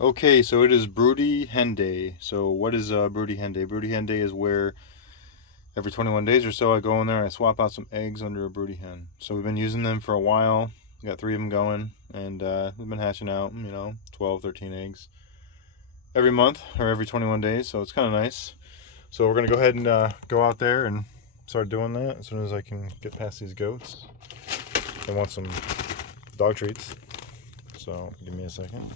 Okay, so it is Broody Hen Day. So what is Broody Hen Day? Broody Hen Day is where every 21 days or so I go in there and I swap out some eggs under a broody hen. So we've been using them for a while. We got 3 of them going, and we've been hatching out, 12, 13 eggs every month or every 21 days. So it's kind of nice. So we're gonna go ahead and go out there and start doing that as soon as I can get past these goats. They want some dog treats. So give me a second.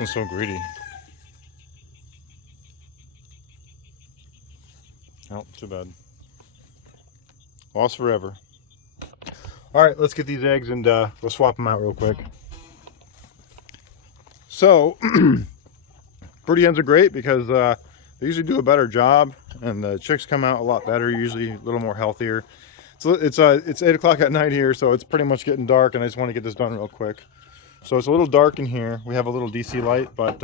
This one's so greedy. Oh, too bad. Lost forever. All right, let's get these eggs and we'll swap them out real quick. So, broody hens are great because they usually do a better job, and the chicks come out a lot better, usually a little more healthier. So it's 8 o'clock at night here, so it's pretty much getting dark, and I just want to get this done real quick. So it's a little dark in here. We have a little DC light, but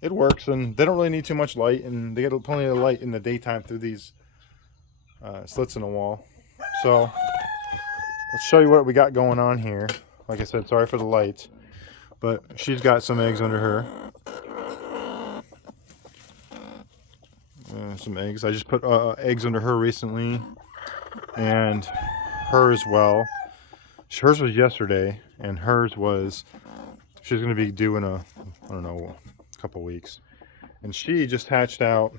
it works, and they don't really need too much light, and they get plenty of light in the daytime through these slits in the wall. So let's show you what we got going on here. Like I said, sorry for the light, but she's got some eggs under her. Some eggs. I just put eggs under her recently, and her as well. Hers was yesterday, and hers was, she's going to be due in I don't know, a couple weeks. And she just hatched out.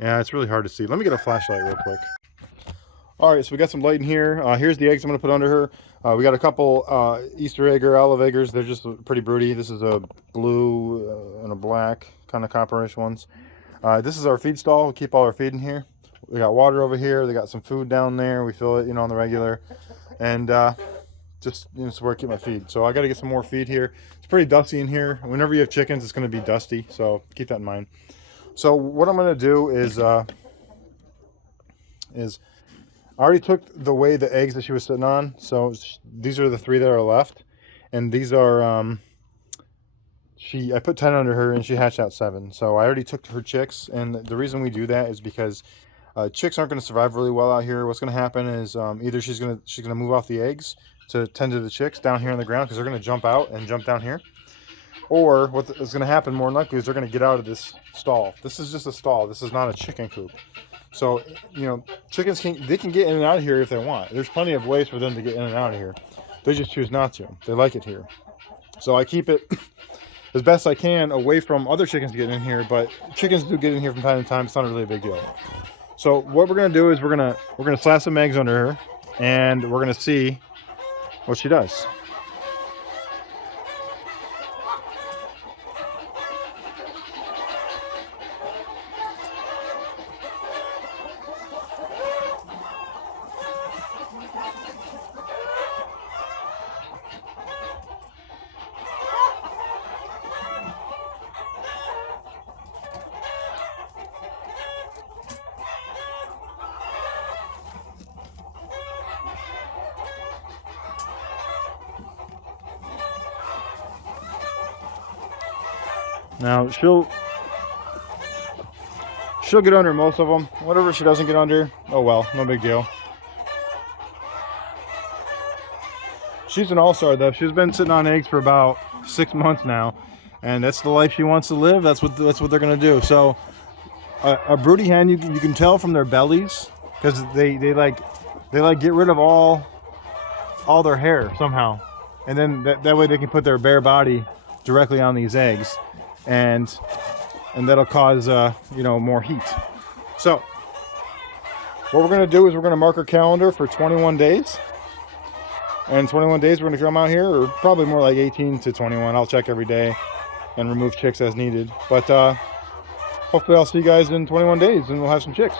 Yeah, it's really hard to see. Let me get a flashlight real quick. All right, so we got some light in here. Here's the eggs I'm going to put under her. We got a couple Easter egg or olive eggers. They're just pretty broody. This is a blue and a black, kind of copperish ones. This is our feed stall. We keep all our feed in here. We got water over here. They got some food down there. We fill it, on the regular. And just, it's where I keep my feed. So I got to get some more feed here. It's pretty dusty in here. Whenever you have chickens, it's going to be dusty. So keep that in mind. So what I'm going to do is I already took away the eggs that she was sitting on. So these are the 3 that are left. And these are, I put 10 under her and she hatched out 7. So I already took her chicks. And the reason we do that is because chicks aren't going to survive really well out here. What's going to happen is either she's going to move off the eggs to tend to the chicks down here on the ground because they're going to jump out and jump down here. Or what is going to happen more than likely is they're going to get out of this stall. This is just a stall. This is not a chicken coop. So, chickens can get in and out of here if they want. There's plenty of ways for them to get in and out of here. They just choose not to. They like it here. So I keep it as best I can away from other chickens getting in here, but chickens do get in here from time to time. It's not really a big deal. So what we're gonna do is we're gonna slap some eggs under her, and we're gonna see what she does. Now she'll get under most of them. Whatever she doesn't get under, oh well, no big deal. She's an all-star though. She's been sitting on eggs for about 6 months now, and that's the life she wants to live. That's what they're gonna do. So a broody hen, you can tell from their bellies, because they like get rid of all their hair somehow, and then that way they can put their bare body directly on these eggs, and that'll cause more heat. So what we're gonna do is we're gonna mark our calendar for 21 days. And 21 days we're gonna come out here, or probably more like 18 to 21. I'll check every day and remove chicks as needed. But hopefully I'll see you guys in 21 days and we'll have some chicks.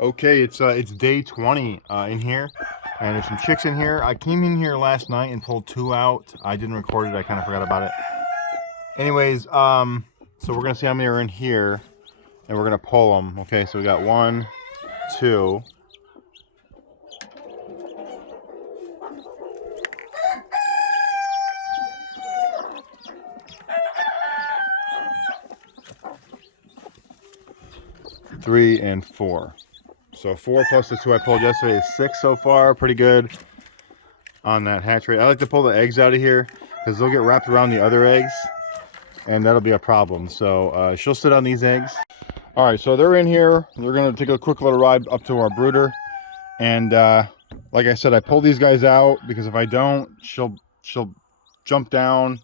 Okay, it's day 20 in here, and there's some chicks in here. I came in here last night and pulled 2 out. I didn't record it. I kind of forgot about it. Anyways, so we're gonna see how many are in here, and we're gonna pull them. Okay, so we got 1, 2, 3, and 4. So 4 plus the 2 I pulled yesterday is 6 so far. Pretty good on that hatch rate. I like to pull the eggs out of here because they'll get wrapped around the other eggs, and that'll be a problem. So she'll sit on these eggs. All right, so they're in here. They're gonna take a quick little ride up to our brooder, and like I said, I pulled these guys out because if I don't, she'll jump down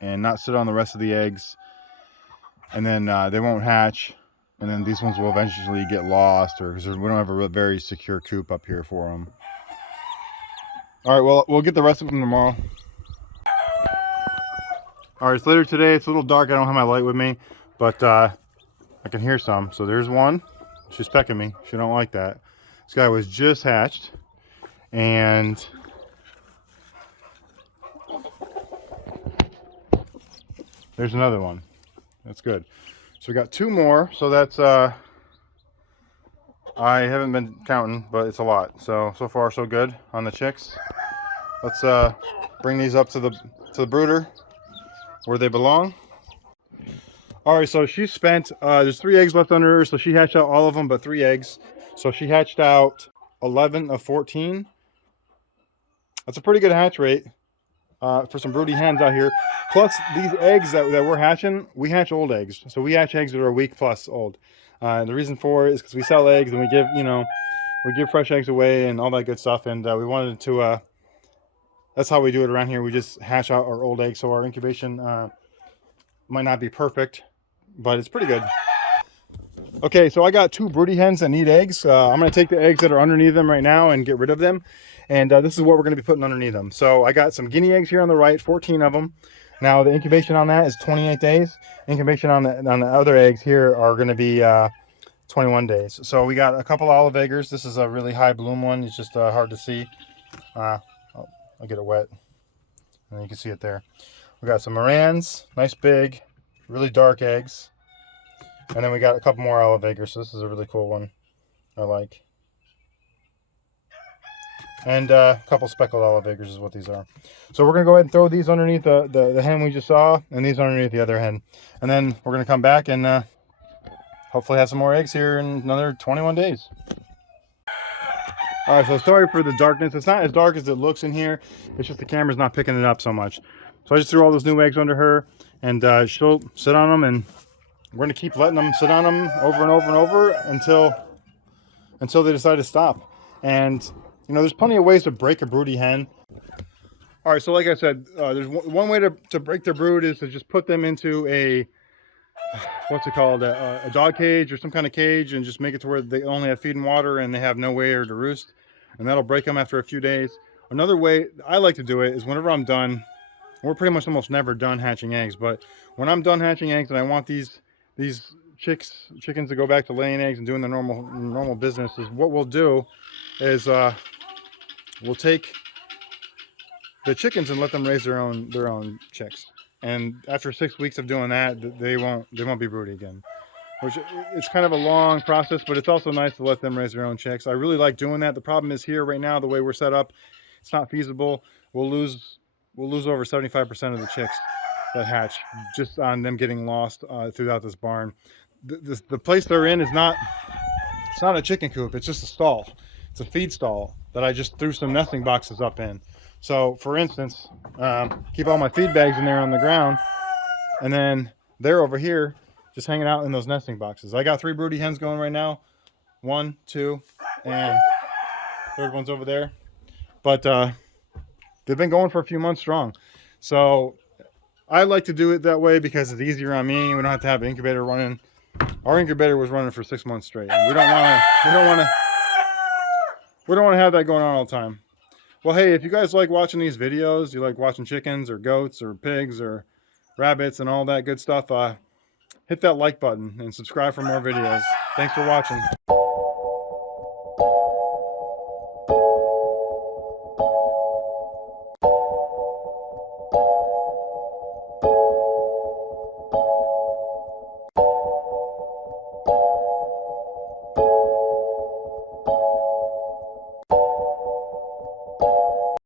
and not sit on the rest of the eggs, and then they won't hatch, and then these ones will eventually get lost, or because we don't have a very secure coop up here for them. All right, well, we'll get the rest of them tomorrow. All right, it's later today. It's a little dark. I don't have my light with me, but I can hear some. So there's one. She's pecking me. She don't like that. This guy was just hatched, and there's another one. That's good. So we got 2 more. So that's I haven't been counting, but it's a lot. So far so good on the chicks. Let's bring these up to the brooder where they belong. All right, so she spent there's 3 eggs left under her, so she hatched out all of them but 3 eggs. So she hatched out 11 of 14. That's a pretty good hatch rate for some broody hens out here. Plus these eggs that we're hatching, we hatch old eggs. So we hatch eggs that are a week plus old. The reason for it is because we sell eggs and we give fresh eggs away and all that good stuff. And we wanted to, that's how we do it around here. We just hatch out our old eggs. So our incubation might not be perfect, but it's pretty good. Okay, so I got 2 broody hens that need eggs. I'm going to take the eggs that are underneath them right now and get rid of them. And this is what we're going to be putting underneath them. So I got some guinea eggs here on the right, 14 of them. Now the incubation on that is 28 days. Incubation on the other eggs here are going to be 21 days. So we got a couple olive eggers. This is a really high bloom one. It's just hard to see. I'll get it wet, and you can see it there. We got some Morans, nice big, really dark eggs. And then we got a couple more olive eggers. So this is a really cool one I like. And a couple speckled olive eggers is what these are. So we're going to go ahead and throw these underneath the hen we just saw, and these underneath the other hen. And then we're going to come back and hopefully have some more eggs here in another 21 days. All right, so sorry for the darkness. It's not as dark as it looks in here. It's just the camera's not picking it up so much. So I just threw all those new eggs under her, and she'll sit on them, and we're going to keep letting them sit on them over and over and over until they decide to stop. And you know, there's plenty of ways to break a broody hen. All right, so like I said, there's one way to break their brood is to just put them into a, what's it called, a dog cage or some kind of cage, and just make it to where they only have feed and water and they have nowhere to roost, and that'll break them after a few days. Another way I like to do it is whenever I'm done, we're pretty much almost never done hatching eggs, but when I'm done hatching eggs and I want these chickens to go back to laying eggs and doing the normal business, is what we'll do is we'll take the chickens and let them raise their own chicks. And after 6 weeks of doing that, they won't be broody again. Which, it's kind of a long process, but it's also nice to let them raise their own chicks. I really like doing that. The problem is here right now, the way we're set up, it's not feasible. We'll lose over 75% of the chicks that hatch just on them getting lost throughout this barn. The place they're in is not a chicken coop. It's just a stall. It's a feed stall that I just threw some nesting boxes up in. So for instance, keep all my feed bags in there on the ground, and then they're over here just hanging out in those nesting boxes. I got 3 broody hens going right now. 1, 2, and third one's over there. But they've been going for a few months strong. So I like to do it that way because it's easier on me. We don't have to have an incubator running. Our incubator was running for 6 months straight. And we don't want to have that going on all the time. Well, hey, if you guys like watching these videos, you like watching chickens or goats or pigs or rabbits and all that good stuff, hit that like button and subscribe for more videos. Thanks for watching.